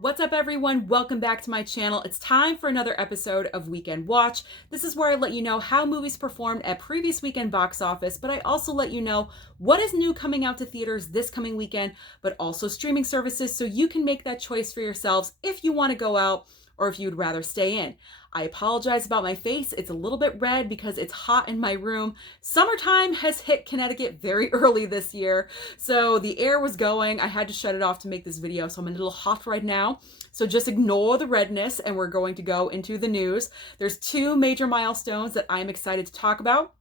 What's up, everyone? Welcome back to my channel. It's time for another episode of Weekend Watch. This is where I let you know how movies performed at previous weekend box office, but I also let you know what is new coming out to theaters this coming weekend, but also streaming services, so you can make that choice for yourselves if you want to go out or if you'd rather stay in. I apologize about my face. It's a little bit red because it's hot in my room. Summertime has hit Connecticut very early this year, so the air was going. I had to shut it off to make this video, so I'm a little hot right now. So just ignore the redness, and we're going to go into the news. There's two major milestones that I'm excited to talk about.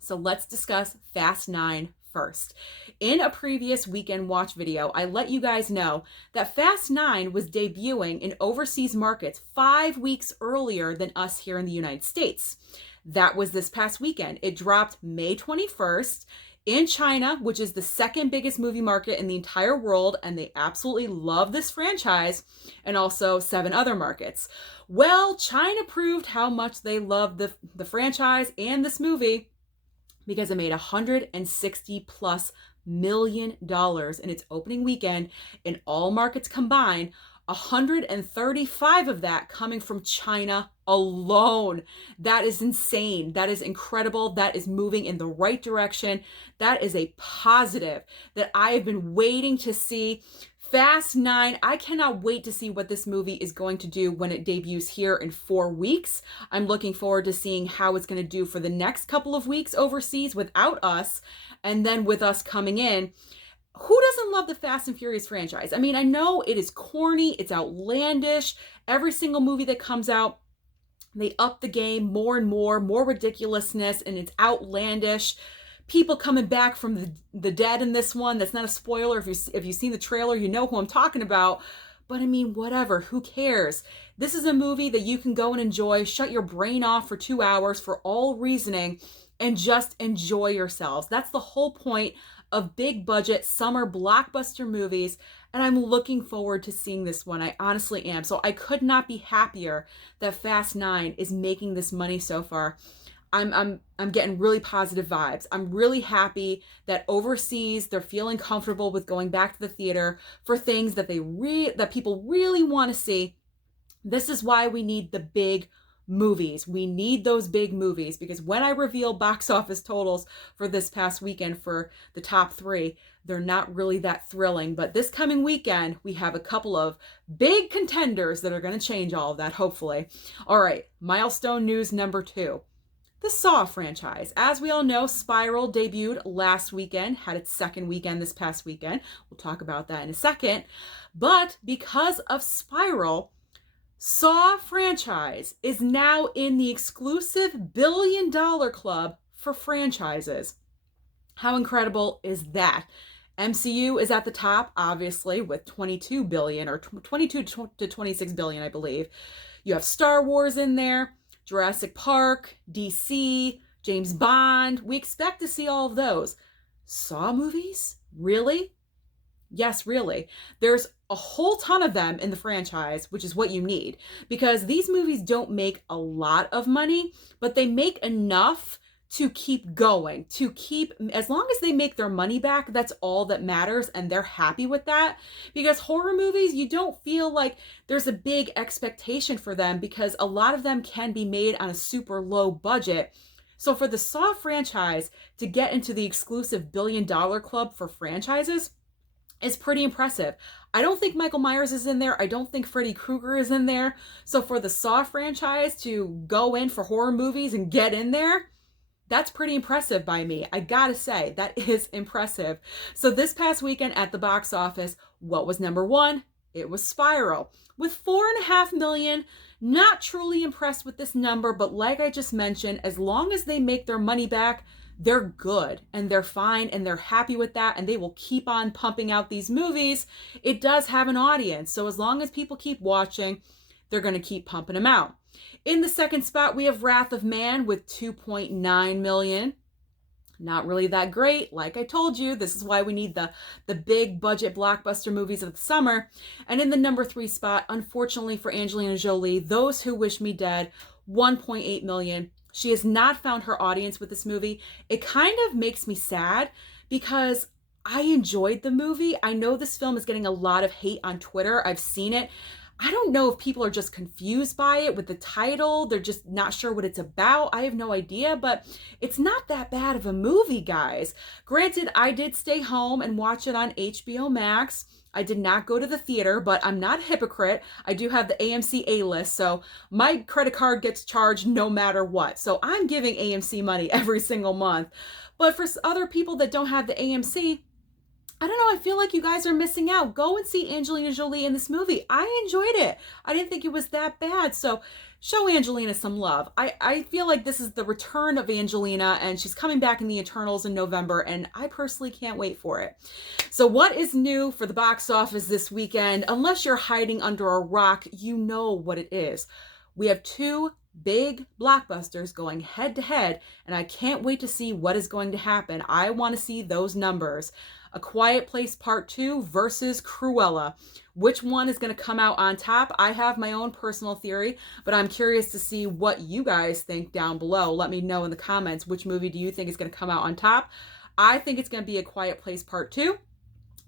So let's discuss Fast 9 first. In a previous weekend watch video, I let you guys know that Fast 9 was debuting in overseas markets 5 weeks earlier than us here in the United States. That was this past weekend. It dropped May 21st in China, which is the second biggest movie market in the entire world, and they absolutely love this franchise, and also 7 other markets. Well, China proved how much they love the franchise and this movie, because it made $160+ million in its opening weekend in all markets combined, 135 of that coming from China alone. That is insane. That is incredible. That is moving in the right direction. That is a positive that I have been waiting to see. Fast 9, I cannot wait to see what this movie is going to do when it debuts here in 4 weeks. I'm looking forward to seeing how it's going to do for the next couple of weeks overseas without us, and then with us coming in. Who doesn't love the Fast and Furious franchise? I mean, I know it is corny, it's outlandish. Every single movie that comes out, they up the game more and more ridiculousness, and it's outlandish. People coming back from the dead in this one. That's not a spoiler. If you've seen the trailer, you know who I'm talking about. But I mean, whatever, who cares? This is a movie that you can go and enjoy, shut your brain off for 2 hours for all reasoning, and just enjoy yourselves. That's the whole point of big budget summer blockbuster movies, and I'm looking forward to seeing this one. I honestly am. So I could not be happier that Fast 9 is making this money so far. I'm getting really positive vibes. I'm really happy that overseas they're feeling comfortable with going back to the theater for things that that people really want to see. This is why we need the big movies. We need those big movies, because when I reveal box office totals for this past weekend for the top 3, they're not really that thrilling. But this coming weekend, we have a couple of big contenders that are going to change all of that, hopefully. All right, milestone news number 2. The Saw franchise. As we all know, Spiral debuted last weekend, had its second weekend this past weekend. We'll talk about that in a second. But because of Spiral, Saw franchise is now in the exclusive $1 billion club for franchises. How incredible is that? MCU is at the top, obviously, with 22 billion, or 22 to 26 billion, I believe. You have Star Wars in there, Jurassic Park, DC, James Bond. We expect to see all of those. Saw movies? Really? Yes, really. There's a whole ton of them in the franchise, which is what you need, because these movies don't make a lot of money, but they make enough to keep going, as long as they make their money back, that's all that matters, and they're happy with that. Because horror movies, you don't feel like there's a big expectation for them, because a lot of them can be made on a super low budget. So for the Saw franchise to get into the exclusive $1 billion club for franchises is pretty impressive. I don't think Michael Myers is in there. I don't think Freddy Krueger is in there. So for the Saw franchise to go in for horror movies and get in there, that's pretty impressive by me. I gotta say, that is impressive. So this past weekend at the box office, what was number 1? It was Spiral. With $4.5 million, not truly impressed with this number, but like I just mentioned, as long as they make their money back, they're good and they're fine and they're happy with that, and they will keep on pumping out these movies. It does have an audience, so as long as people keep watching, they're going to keep pumping them out. In the second spot, we have Wrath of Man with 2.9 million. Not really that great. Like I told you, this is why we need the big budget blockbuster movies of the summer. And in the number 3 spot, unfortunately for Angelina Jolie, Those Who Wish Me Dead, 1.8 million. She has not found her audience with this movie. It kind of makes me sad, because I enjoyed the movie. I know this film is getting a lot of hate on Twitter. I've seen it. I don't know if people are just confused by it with the title. They're just not sure what it's about. I have no idea, but it's not that bad of a movie, guys. Granted, I did stay home and watch it on HBO Max. I did not go to the theater, but I'm not a hypocrite. I do have the AMC A-list, so my credit card gets charged no matter what. So I'm giving AMC money every single month. But for other people that don't have the AMC, I don't know, I feel like you guys are missing out. Go and see Angelina Jolie in this movie. I enjoyed it. I didn't think it was that bad. So show Angelina some love. I feel like this is the return of Angelina, and she's coming back in the Eternals in November, and I personally can't wait for it. So what is new for the box office this weekend? Unless you're hiding under a rock, you know what it is. We have two big blockbusters going head to head, and I can't wait to see what is going to happen. I want to see those numbers. A Quiet Place Part 2 versus Cruella. Which one is going to come out on top? I have my own personal theory, but I'm curious to see what you guys think down below. Let me know in the comments, which movie do you think is going to come out on top? I think it's going to be A Quiet Place Part 2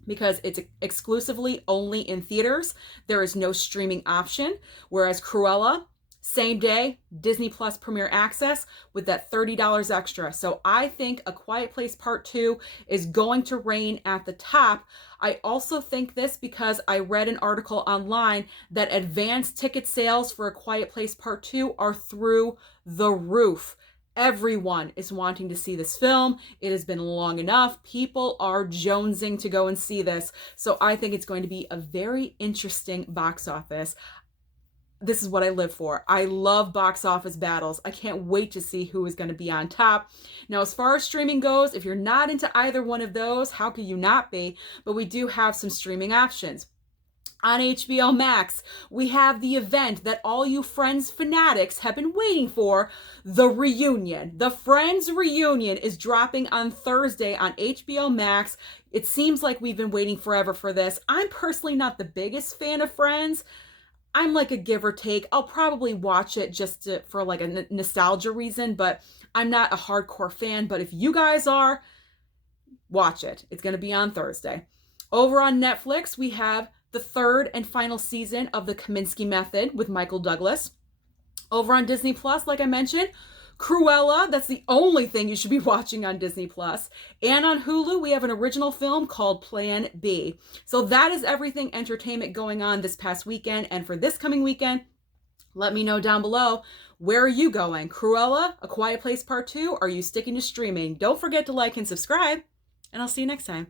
because it's exclusively only in theaters. There is no streaming option, whereas Cruella, same day, Disney Plus Premier Access with that $30 extra. So I think A Quiet Place Part 2 is going to reign at the top. I also think this because I read an article online that advanced ticket sales for A Quiet Place Part 2 are through the roof. Everyone is wanting to see this film. It has been long enough. People are jonesing to go and see this. So I think it's going to be a very interesting box office. This is what I live for. I love box office battles. I can't wait to see who is going to be on top. Now, as far as streaming goes, if you're not into either one of those, how could you not be? But we do have some streaming options. On HBO Max, we have the event that all you Friends fanatics have been waiting for, The Reunion. The Friends Reunion is dropping on Thursday on HBO Max. It seems like we've been waiting forever for this. I'm personally not the biggest fan of Friends. I'm like a give or take. I'll probably watch it just for like a nostalgia reason, but I'm not a hardcore fan. But if you guys are, watch it. It's going to be on Thursday. Over on Netflix, we have the third and final season of The Kominsky Method with Michael Douglas. Over on Disney Plus, like I mentioned, Cruella, that's the only thing you should be watching on Disney Plus. And on Hulu, we have an original film called Plan B. So that is everything entertainment going on this past weekend. And for this coming weekend, let me know down below, where are you going? Cruella, A Quiet Place Part 2? Or are you sticking to streaming? Don't forget to like and subscribe, and I'll see you next time.